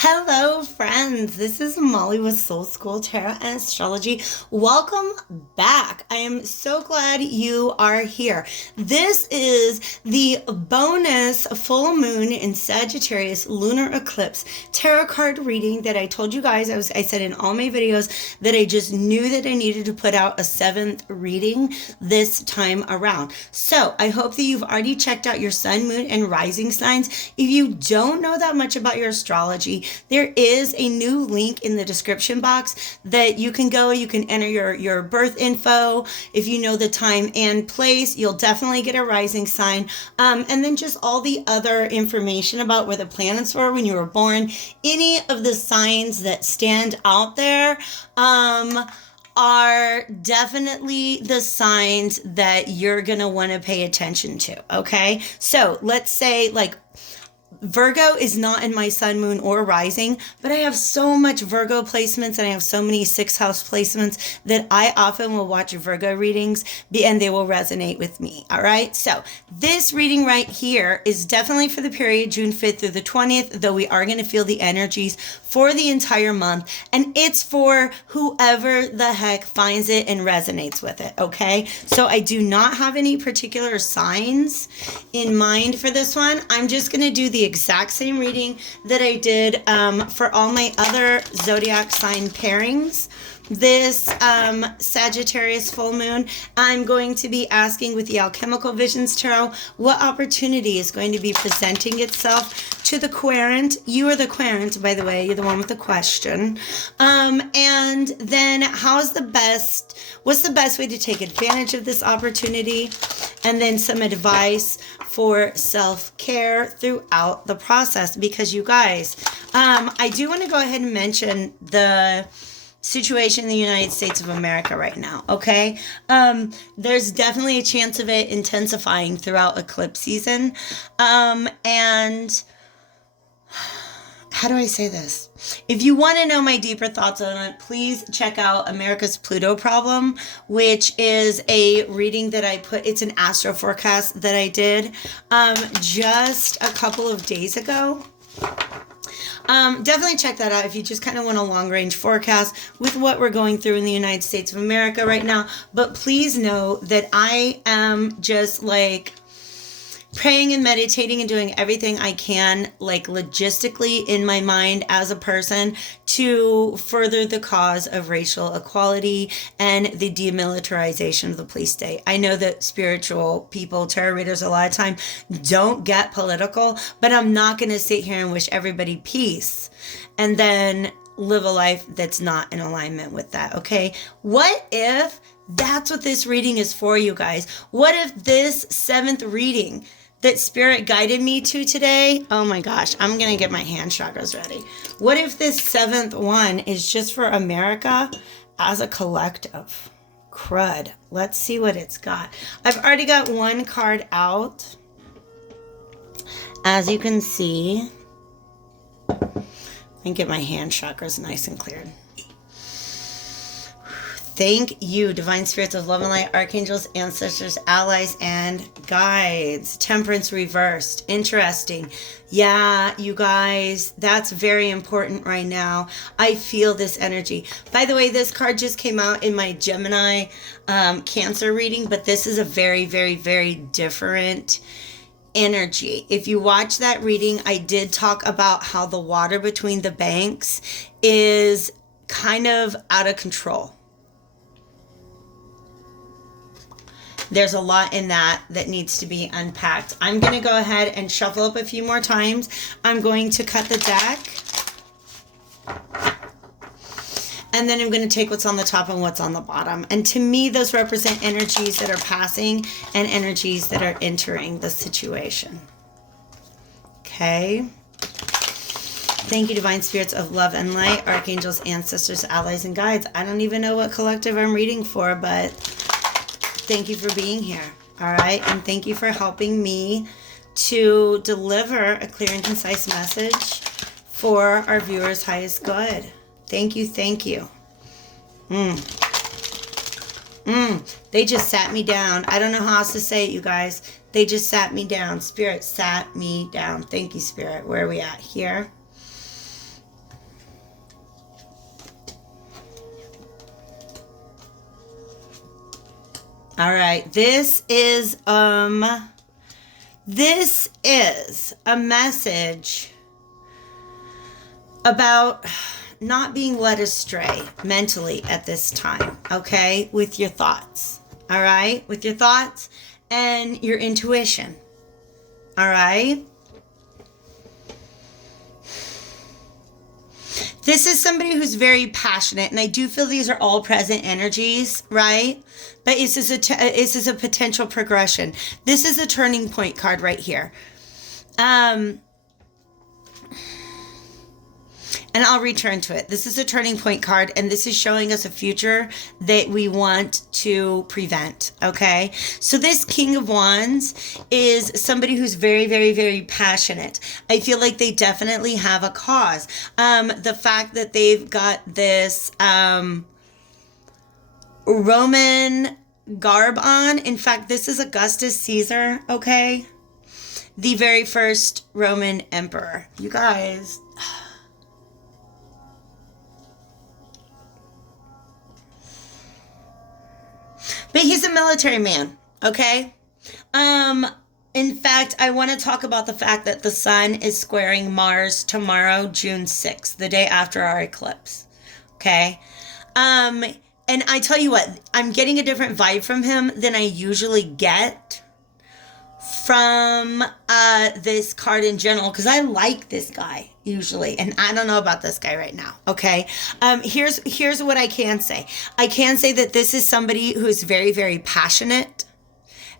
Hello, friends. This is Molly with Soul School Tarot and Astrology. Welcome back. I am so glad you are here. This is the bonus full moon in Sagittarius lunar eclipse tarot card reading that I told you guys. I said in all my videos that I just knew that I needed to put out a 7th reading this time around. So I hope that you've already checked out your sun, moon, and rising signs. If you don't know that much about your astrology, there is a new link in the description box that you can go, you can enter your birth info. If you know the time and place, you'll definitely get a rising sign. And then just all the other information about where the planets were when you were born. Any of the signs that stand out there, are definitely the signs that you're going to want to pay attention to. Okay. So let's say like Virgo is not in my sun, moon, or rising, but I have so much Virgo placements and I have so many 6th house placements that I often will watch Virgo readings and they will resonate with me. All right. So this reading right here is definitely for the period June 5th through the 20th, though we are going to feel the energies for the entire month. And it's for whoever the heck finds it and resonates with it. Okay. So I do not have any particular signs in mind for this one. I'm just going to do the exact same reading that I did for all my other zodiac sign pairings. This Sagittarius full moon, I'm going to be asking with the Alchemical Visions Tarot what opportunity is going to be presenting itself to the querent. You are the querent, by the way. You're the one with the question. And then what's the best way to take advantage of this opportunity? And then some advice for self-care throughout the process. Because you guys, I do want to go ahead and mention the situation in the United States of America right now, okay? There's definitely a chance of it intensifying throughout eclipse season. And how do I say this? If you want to know my deeper thoughts on it, please check out America's Pluto Problem, which is a reading that I put, it's an astro forecast that I did just a couple of days ago. Definitely check that out if you just kind of want a long range forecast with what we're going through in the United States of America right now. But please know that I am just like praying and meditating and doing everything I can, like logistically in my mind as a person, to further the cause of racial equality and the demilitarization of the police state. I know that spiritual people, tarot readers, a lot of time don't get political, but I'm not going to sit here and wish everybody peace and then live a life that's not in alignment with that. Okay. What if that's what this reading is for, you guys? What if this 7th reading that Spirit guided me to today, oh my gosh, I'm going to get my hand chakras ready. What if this 7th one is just for America as a collective? Crud. Let's see what it's got. I've already got one card out. As you can see, and get my hand chakras nice and cleared. Thank you, divine spirits of love and light, archangels, ancestors, allies, and guides. Temperance reversed. Interesting. Yeah, you guys, that's very important right now. I feel this energy. By the way, this card just came out in my Gemini Cancer reading, but this is a very, very, very different energy. If you watch that reading, I did talk about how the water between the banks is kind of out of control. There's a lot in that needs to be unpacked. I'm going to go ahead and shuffle up a few more times. I'm going to cut the deck. And then I'm going to take what's on the top and what's on the bottom. And to me, those represent energies that are passing and energies that are entering the situation. Okay. Thank you, divine spirits of love and light, archangels, ancestors, allies, and guides. I don't even know what collective I'm reading for, but thank you for being here, all right? And thank you for helping me to deliver a clear and concise message for our viewers' highest good. Thank you, thank you. They just sat me down. I don't know how else to say it, you guys. They just sat me down. Spirit sat me down. Thank you, Spirit. Where are we at? Here. All right. This is a message about not being led astray mentally at this time, okay? With your thoughts, all right? With your thoughts and your intuition, all right? This is somebody who's very passionate, and I do feel these are all present energies, right? But this is a potential progression. This is a turning point card right here. And I'll return to it. This is a turning point card, and this is showing us a future that we want to prevent, okay? So this King of Wands is somebody who's very, very, very passionate. I feel like they definitely have a cause. The fact that they've got this Roman garb on. In fact, this is Augustus Caesar, okay? The very first Roman emperor. You guys... But he's a military man, okay? In fact, I want to talk about the fact that the sun is squaring Mars tomorrow, June 6th, the day after our eclipse, okay? And I tell you what, I'm getting a different vibe from him than I usually get from this card in general, because I like this guy usually, and I don't know about this guy right now, okay? Here's what I can say. I can say that this is somebody who's very, very passionate,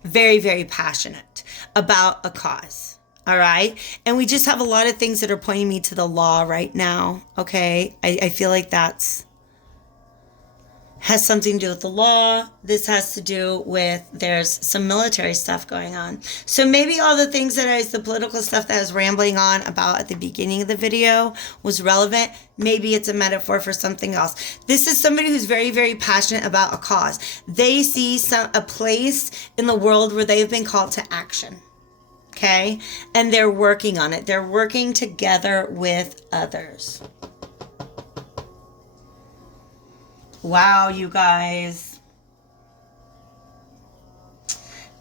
very, very passionate about a cause, all right? And we just have a lot of things that are pointing me to the law right now, okay? I feel like that's has something to do with the law. This has to do with, there's some military stuff going on. So maybe all the things the political stuff that I was rambling on about at the beginning of the video was relevant. Maybe it's a metaphor for something else. This is somebody who's very, very passionate about a cause. They see a place in the world where they've been called to action. Okay? And they're working on it. They're working together with others. Wow, you guys.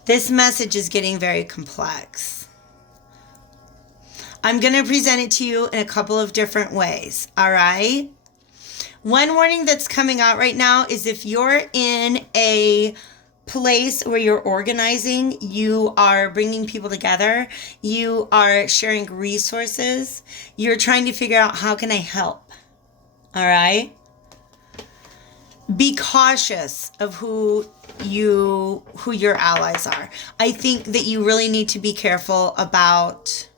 This message is getting very complex. I'm going to present it to you in a couple of different ways, all right? One warning that's coming out right now is if you're in a place where you're organizing, you are bringing people together, you are sharing resources, you're trying to figure out how can I help, all right? Be cautious of who your allies are. I think that you really need to be careful about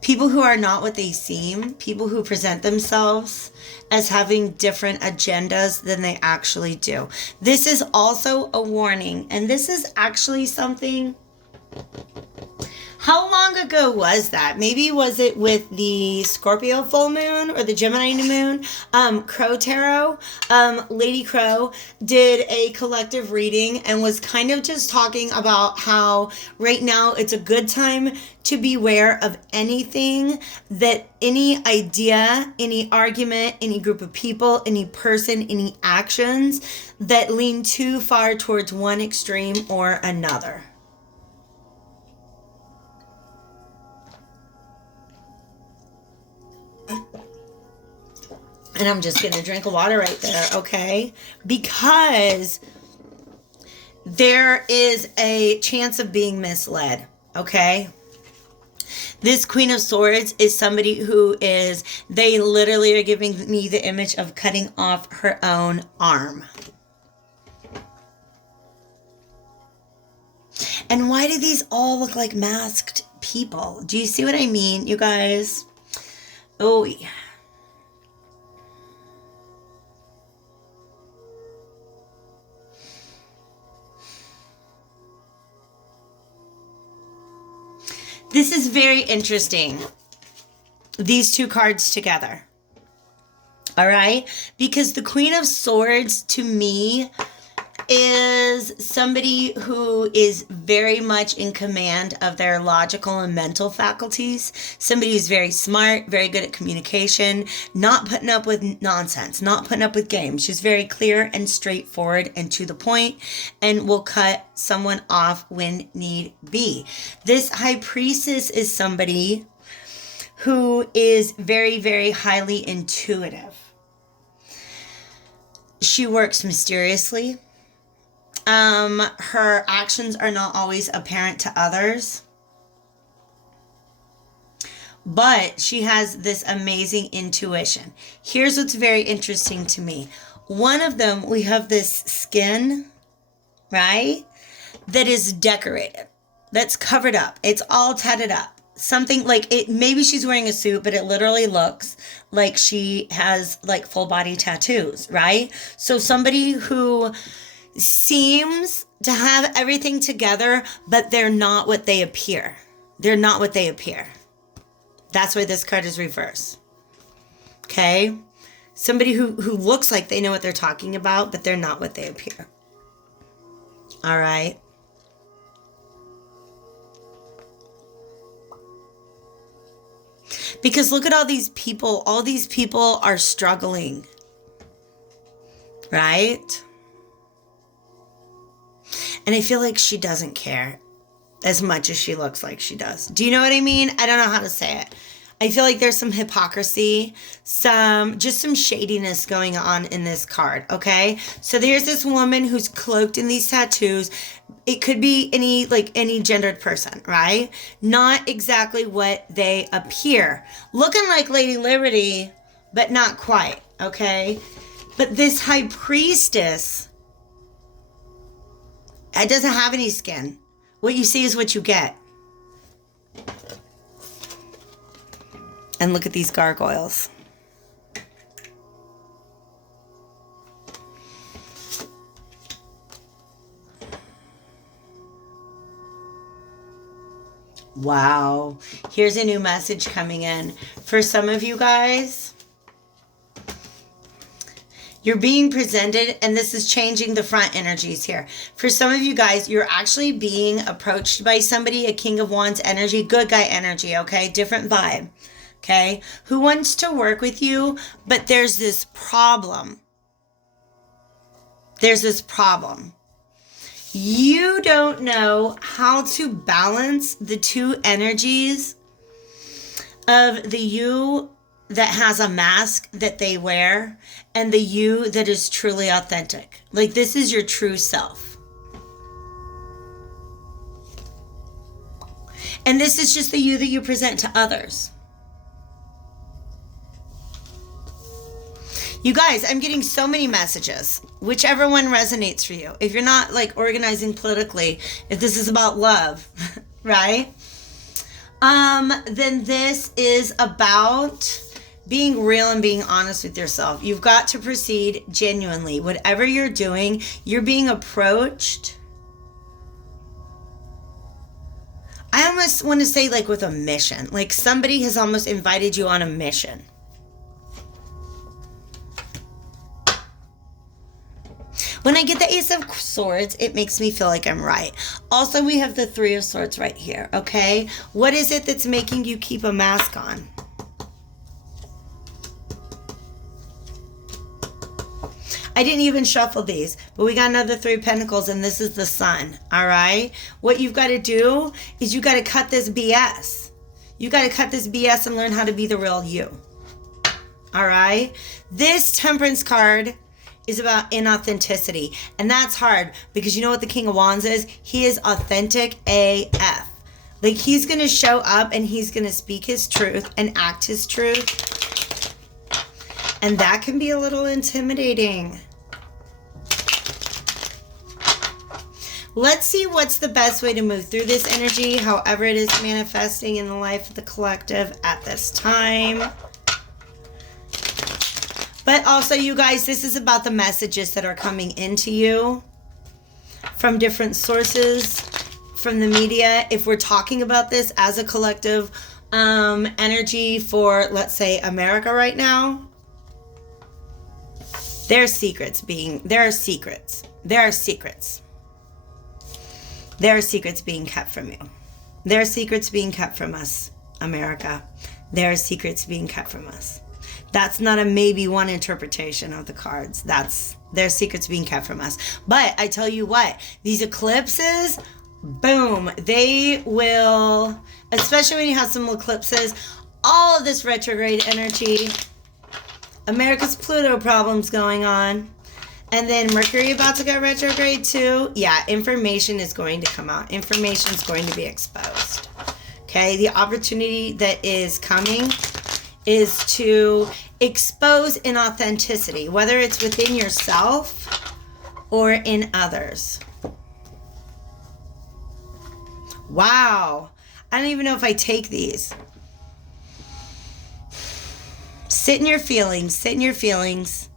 people who are not what they seem, people who present themselves as having different agendas than they actually do. This is also a warning, and this is actually something... How long ago was that? Maybe was it with the Scorpio full moon or the Gemini new moon? Crow Tarot, Lady Crow did a collective reading and was kind of just talking about how right now it's a good time to beware of anything that any idea, any argument, any group of people, any person, any actions that lean too far towards one extreme or another. And I'm just going to drink water right there, okay? Because there is a chance of being misled, okay? This Queen of Swords is somebody who is, they literally are giving me the image of cutting off her own arm. And why do these all look like masked people? Do you see what I mean, you guys? Oh, yeah. This is very interesting, these two cards together, all right? Because the Queen of Swords, to me, is somebody who is very much in command of their logical and mental faculties. Somebody who's very smart, very good at communication, not putting up with nonsense, not putting up with games. She's very clear and straightforward and to the point, and will cut someone off when need be. This High Priestess is somebody who is very, very highly intuitive. She works mysteriously. Her actions are not always apparent to others, but she has this amazing intuition. Here's what's very interesting to me. One of them, we have this skin, right? That is decorated, that's covered up. It's all tatted up. Something like it, maybe she's wearing a suit, but it literally looks like she has like full body tattoos, right? So somebody who seems to have everything together, but they're not what they appear. They're not what they appear. That's why this card is reversed. Okay? Somebody who looks like they know what they're talking about, but they're not what they appear. All right? Because look at all these people. All these people are struggling. Right? And I feel like she doesn't care as much as she looks like she does. Do you know what I mean? I don't know how to say it. I feel like there's some hypocrisy, just some shadiness going on in this card, okay? So there's this woman who's cloaked in these tattoos. It could be any gendered person, right? Not exactly what they appear. Looking like Lady Liberty, but not quite, okay? But this High Priestess, it doesn't have any skin. What you see is what you get. And look at these gargoyles. Wow. Here's a new message coming in. For some of you guys, you're being presented, and this is changing the front energies here. For some of you guys, you're actually being approached by somebody, a King of Wands energy, good guy energy, okay? Different vibe, okay? Who wants to work with you, but there's this problem. There's this problem. You don't know how to balance the two energies of the you that has a mask that they wear and the you that is truly authentic. Like, this is your true self. And this is just the you that you present to others. You guys, I'm getting so many messages, whichever one resonates for you. If you're not like organizing politically, if this is about love, right? Then this is about being real and being honest with yourself. You've got to proceed genuinely. Whatever you're doing, you're being approached. I almost want to say like with a mission. Like somebody has almost invited you on a mission. When I get the Ace of Swords, it makes me feel like I'm right. Also, we have the Three of Swords right here, okay? What is it that's making you keep a mask on? I didn't even shuffle these, but we got another Three of Pentacles, and this is the Sun, all right? What you've got to do is you got to cut this BS. You got to cut this BS and learn how to be the real you, all right? This Temperance card is about inauthenticity, and that's hard because you know what the King of Wands is? He is authentic AF. Like, he's going to show up and he's going to speak his truth and act his truth. And that can be a little intimidating. Let's see what's the best way to move through this energy, however it is manifesting in the life of the collective at this time. But also, you guys, this is about the messages that are coming into you from different sources, from the media. If we're talking about this as a collective energy for, let's say, America right now, There are secrets being kept from you. There are secrets being kept from us, America. There are secrets being kept from us. That's not a maybe one interpretation of the cards. There are secrets being kept from us. But I tell you what, these eclipses, boom, they will, especially when you have some eclipses, all of this retrograde energy, America's Pluto problems going on, and then Mercury about to go retrograde too. Yeah, information is going to come out. Information is going to be exposed. Okay, the opportunity that is coming is to expose inauthenticity, whether it's within yourself or in others. Wow, I don't even know if I take these. Sit in your feelings,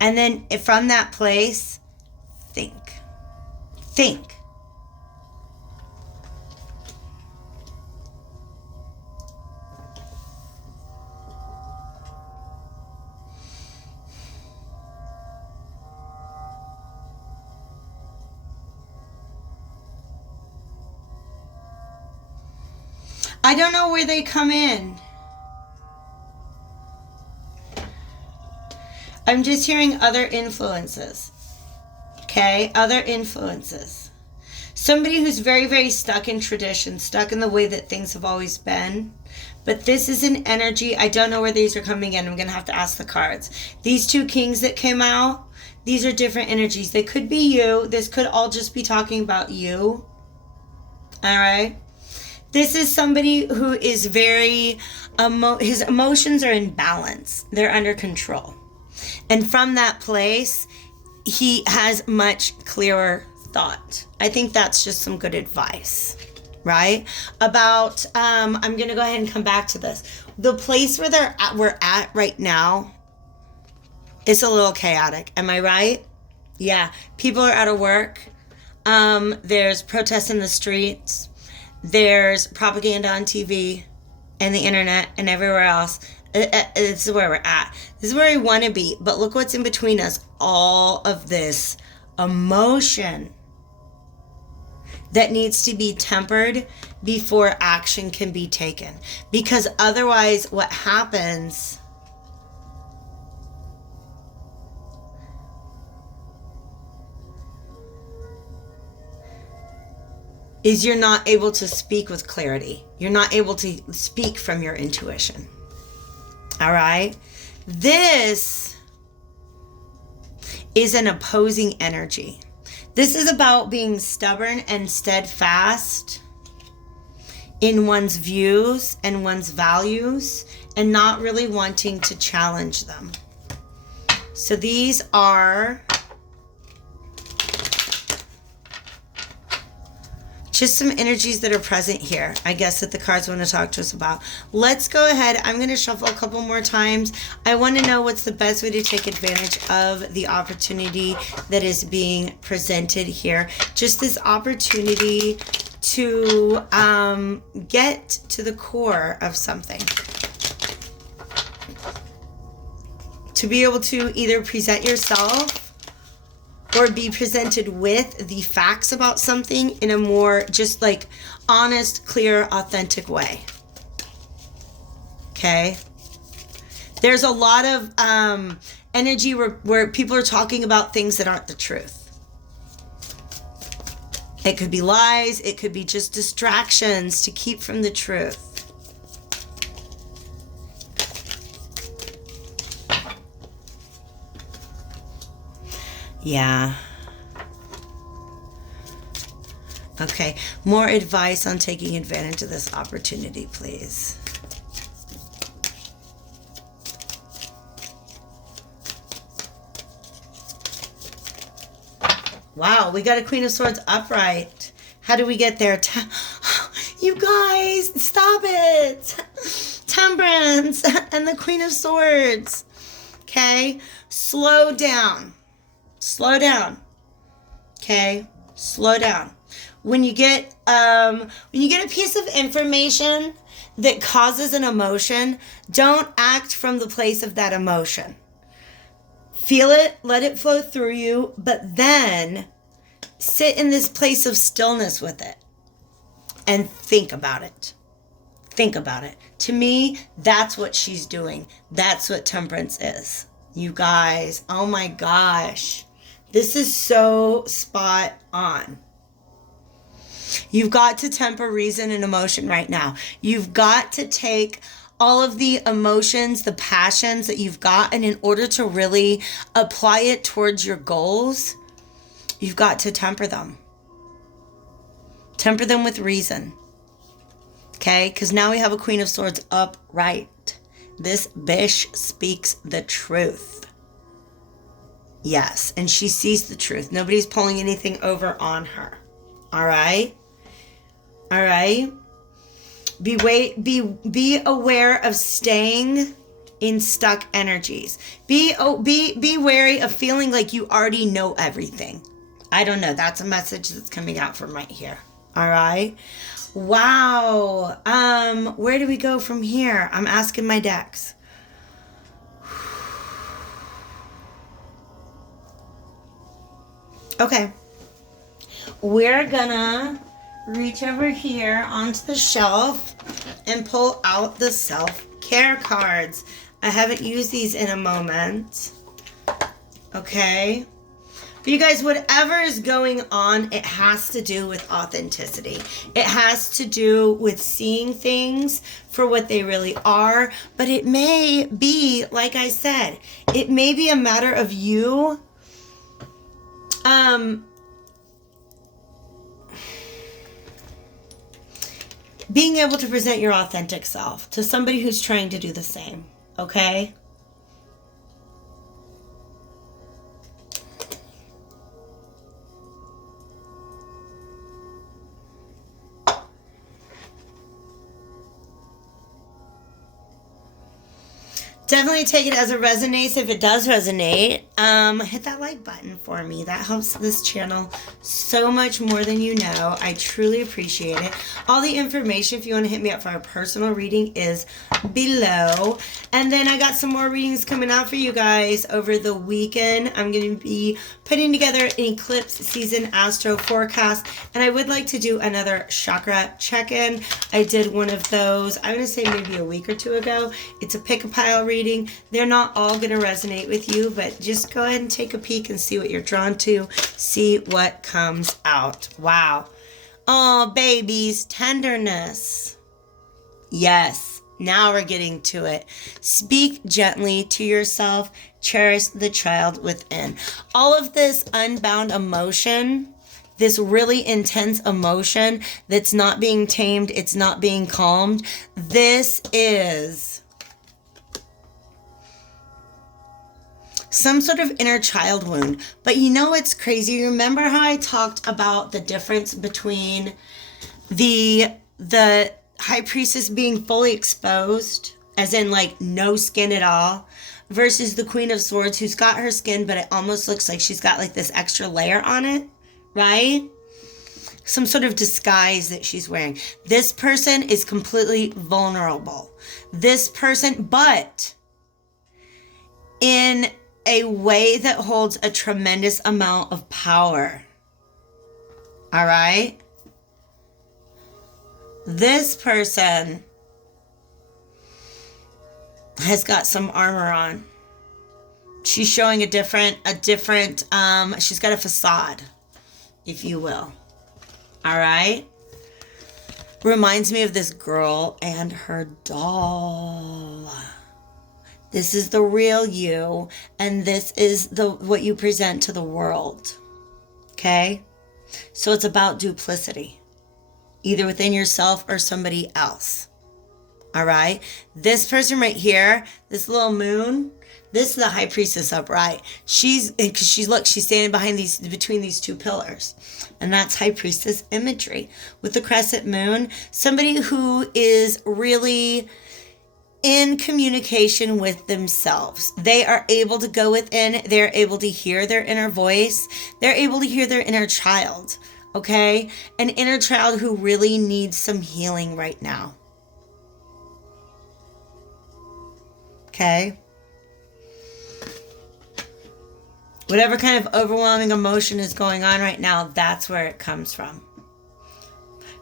and then from that place, think. I don't know where they come in. I'm just hearing other influences. Okay? Other influences. Somebody who's very, very stuck in tradition, stuck in the way that things have always been. But this is an energy. I don't know where these are coming in. I'm going to have to ask the cards. These two kings that came out, these are different energies. They could be you. This could all just be talking about you. All right? This is somebody who is very, his emotions are in balance. They're under control. And from that place, he has much clearer thought. I think that's just some good advice, right? About, I'm going to go ahead and come back to this. The place where we're at right now is a little chaotic. Am I right? Yeah. People are out of work. There's protests in the streets. There's propaganda on TV and the internet and everywhere else. This is where we're at. This is where we want to be. But look what's in between us. All of this emotion that needs to be tempered before action can be taken. Because otherwise what happens is you're not able to speak with clarity. You're not able to speak from your intuition. All right? This is an opposing energy. This is about being stubborn and steadfast in one's views and one's values and not really wanting to challenge them. So these are just some energies that are present here, I guess, that the cards want to talk to us about. Let's go ahead. I'm going to shuffle a couple more times. I want to know what's the best way to take advantage of the opportunity that is being presented here. Just this opportunity to get to the core of something. To be able to either present yourself or be presented with the facts about something in a more just like honest, clear, authentic way. Okay? There's a lot of energy where people are talking about things that aren't the truth. It could be lies. It could be just distractions to keep from the truth. Yeah. Okay. More advice on taking advantage of this opportunity, please. Wow, we got a Queen of Swords upright. How do we get there? You guys, stop it. Temperance and the Queen of Swords. Okay? Slow down. Slow down. Okay? Slow down. When you get a piece of information that causes an emotion, don't act from the place of that emotion. Feel it, let it flow through you, but then sit in this place of stillness with it and think about it. Think about it. To me, that's what she's doing. That's what temperance is. You guys, oh my gosh. This is so spot on. You've got to temper reason and emotion right now. You've got to take all of the emotions, the passions that you've got, and in order to really apply it towards your goals, you've got to temper them. Temper them with reason. Okay? Because now we have a Queen of Swords upright. This bish speaks the truth. Yes, and she sees the truth. Nobody's pulling anything over on her. All right? All right? Be aware of staying in stuck energies. Be wary of feeling like you already know everything. I don't know. That's a message that's coming out from right here. All right? Wow. Where do we go from here? I'm asking my decks. Okay. We're gonna reach over here onto the shelf and pull out the self-care cards. I haven't used these in a moment. Okay. But you guys, whatever is going on, it has to do with authenticity. It has to do with seeing things for what they really are. But it may be, like I said, it may be a matter of you being able to present your authentic self to somebody who's trying to do the same. Okay? Definitely take it as it resonates. If it does resonate, hit that like button for me. That helps this channel so much more than you know. I truly appreciate it. All the information, if you want to hit me up for a personal reading, is below. And then I got some more readings coming out for you guys over the weekend. I'm going to be putting together an eclipse season astro forecast. And I would like to do another chakra check-in. I did one of those, I'm going to say maybe a week or two ago. It's a pick-a-pile reading. They're not all going to resonate with you, but just go ahead and take a peek and see what you're drawn to. See what comes out. Wow. Oh, babies, tenderness. Yes, now we're getting to it. Speak gently to yourself. Cherish the child within. All of this unbound emotion, this really intense emotion that's not being tamed, it's not being calmed. This is some sort of inner child wound. But you know what's crazy? Remember how I talked about the difference between the high priestess being fully exposed, as in like no skin at all, versus the Queen of Swords who's got her skin, but it almost looks like she's got like this extra layer on it, right? Some sort of disguise that she's wearing. This person is completely vulnerable. This person, but in a way that holds a tremendous amount of power. All right? This person has got some armor on. She's showing a different, she's got a facade, if you will. All right? Reminds me of this girl and her doll. This is the real you, and this is what you present to the world. Okay? So it's about duplicity, either within yourself or somebody else. All right? This person right here, this little moon, this is the high priestess upright. She's standing between these two pillars. And that's high priestess imagery. With the crescent moon, somebody who is really in communication with themselves. They are able to go within. They're able to hear their inner voice. They're able to hear their inner child. Okay? An inner child who really needs some healing right now. Okay? Whatever kind of overwhelming emotion is going on right now, that's where it comes from.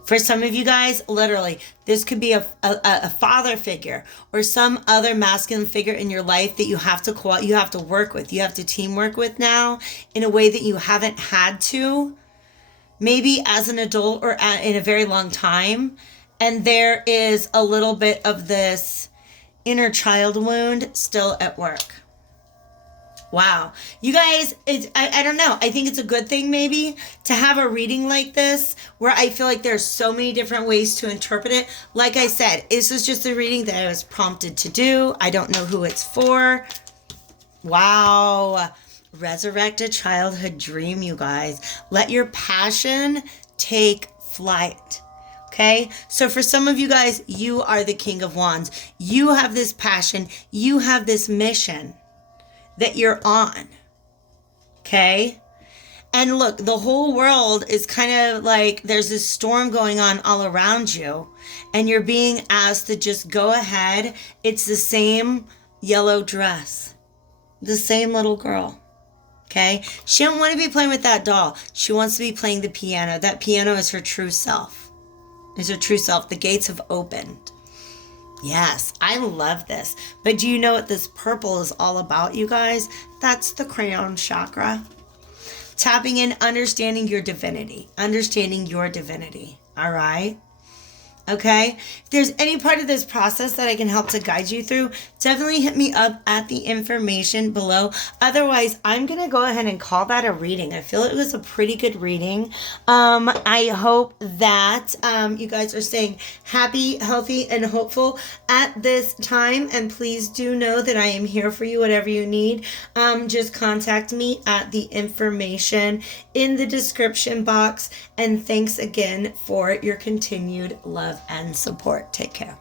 For some of you guys, literally, this could be a father figure or some other masculine figure in your life that you have to work with. You have to teamwork with now in a way that you haven't had to, maybe as an adult or in a very long time. And there is a little bit of this inner child wound still at work. Wow. You guys, I don't know. I think it's a good thing maybe to have a reading like this where I feel like there's so many different ways to interpret it. Like I said, this is just a reading that I was prompted to do. I don't know who it's for. Wow. Resurrect a childhood dream, you guys. Let your passion take flight. Okay, so for some of you guys, you are the King of Wands. You have this passion. You have this mission that you're on. Okay? And look, the whole world is kind of like there's this storm going on all around you, and you're being asked to just go ahead. It's the same yellow dress, the same little girl. Okay? She don't want to be playing with that doll. She wants to be playing the piano. That piano is her true self. Is her true self. The gates have opened. Yes, I love this. But do you know what this purple is all about, you guys? That's the crown chakra. Tapping in, understanding your divinity. Understanding your divinity. All right? Okay? If there's any part of this process that I can help to guide you through, definitely hit me up at the information below. Otherwise, I'm going to go ahead and call that a reading. I feel it was a pretty good reading. I hope that you guys are staying happy, healthy, and hopeful at this time. And please do know that I am here for you, whatever you need. Just contact me at the information in the description box. And thanks again for your continued love and support. Take care.